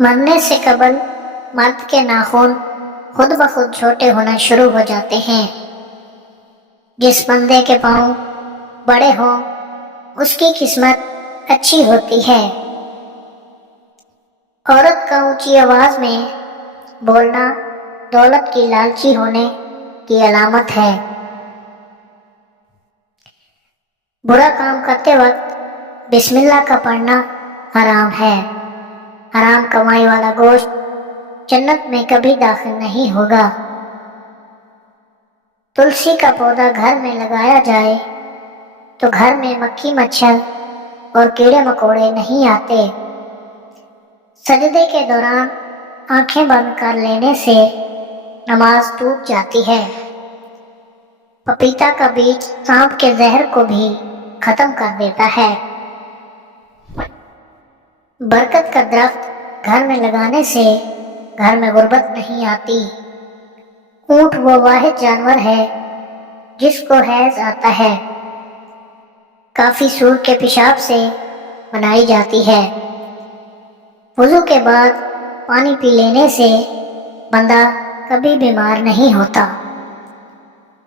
مرنے سے قبل مرد کے ناخن خود بخود چھوٹے ہونا شروع ہو جاتے ہیں۔ جس بندے کے پاؤں بڑے ہوں اس کی قسمت اچھی ہوتی ہے۔ عورت کا اونچی آواز میں بولنا دولت کی لالچی ہونے کی علامت ہے۔ برا کام کرتے وقت بسم اللہ کا پڑھنا حرام ہے۔ حرام کمائی والا گوشت جنت میں کبھی داخل نہیں ہوگا۔ تلسی کا پودا گھر میں لگایا جائے تو گھر میں مکھی مچھر اور کیڑے مکوڑے نہیں آتے۔ سجدے کے دوران آنکھیں بند کر لینے سے نماز ٹوٹ جاتی ہے۔ پپیتا کا بیج سانپ کے زہر کو بھی ختم کر دیتا ہے۔ برکت کا درخت گھر میں لگانے سے گھر میں غربت نہیں آتی۔ اونٹ وہ واحد جانور ہے جس کو حیض آتا ہے۔ کافی سور کے پیشاب سے بنائی جاتی ہے۔ وضو کے بعد پانی پی لینے سے بندہ کبھی بیمار نہیں ہوتا۔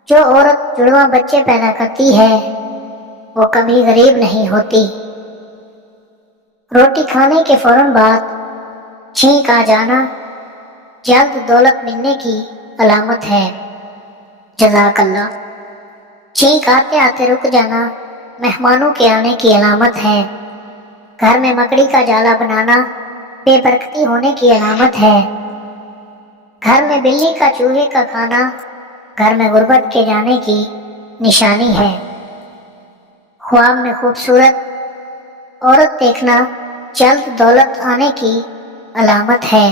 جو عورت جڑواں بچے پیدا کرتی ہے وہ کبھی غریب نہیں ہوتی۔ روٹی کھانے کے فوراً بعد چھینک آ جانا جلد دولت ملنے کی علامت ہے۔ جزاک اللہ۔ چھینک آتے آتے رک جانا مہمانوں کے آنے کی علامت ہے۔ گھر میں مکڑی کا جالا بنانا بے برکتی ہونے کی علامت ہے۔ گھر میں بلی کا چوہے کا کھانا گھر میں غربت کے جانے کی نشانی ہے۔ خواب میں خوبصورت عورت دیکھنا جلد دولت آنے کی علامت ہے۔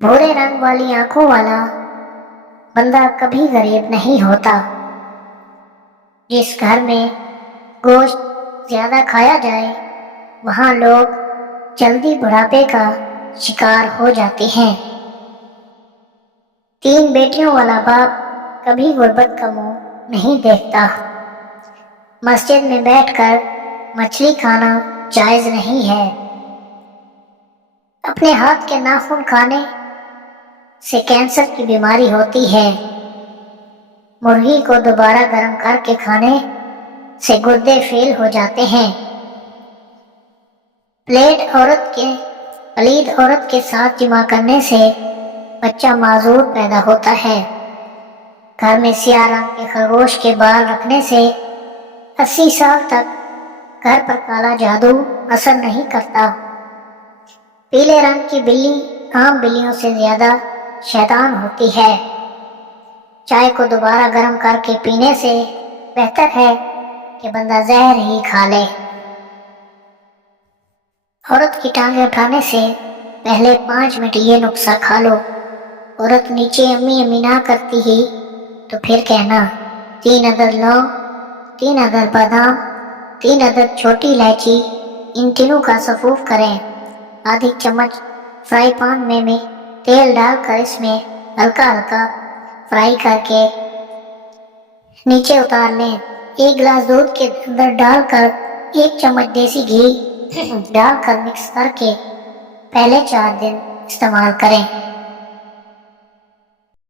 بھورے رنگ والی آنکھوں والا بندہ کبھی غریب نہیں ہوتا۔ جس گھر میں گوشت زیادہ کھایا جائے وہاں لوگ جلدی بڑھاپے کا شکار ہو جاتے ہیں۔ 3 بیٹیوں والا باپ کبھی غربت کا منہ نہیں دیکھتا۔ مسجد میں بیٹھ کر مچھلی کھانا جائز نہیں ہے۔ اپنے ہاتھ کے ناخن کھانے سے کینسر کی بیماری ہوتی ہے۔ مرغی کو دوبارہ گرم کر کے کھانے سے گردے فیل ہو جاتے ہیں۔ پلید عورت کے ساتھ جمع کرنے سے بچہ معذور پیدا ہوتا ہے۔ گھر میں سیاہ رنگ کے خرگوش کے بال رکھنے سے 80 سال تک گھر پر کالا جادو اثر نہیں کرتا۔ پیلے رنگ کی بلی عام بلیوں سے زیادہ شیطان ہوتی ہے۔ چائے کو دوبارہ گرم کر کے پینے سے بہتر ہے کہ بندہ زہر ہی کھا لے۔ عورت کی ٹانگیں اٹھانے سے پہلے 5 منٹ یہ نسخہ کھا لو۔ عورت نیچے امی امی نہ کرتی ہی تو پھر کہنا 3 عدد لونگ، 3 عدد بادام، 3 عدد چھوٹی الائچی، ان تینوں کا سفوف کریں۔ آدھی چمچ فرائی پان میں تیل ڈال کر اس میں ہلکا ہلکا فرائی کر کے نیچے اتار لیں۔ 1 گلاس دودھ کے اندر ڈال کر 1 چمچ دیسی گھی ڈال کر مکس کر کے پہلے 4 دن استعمال کریں۔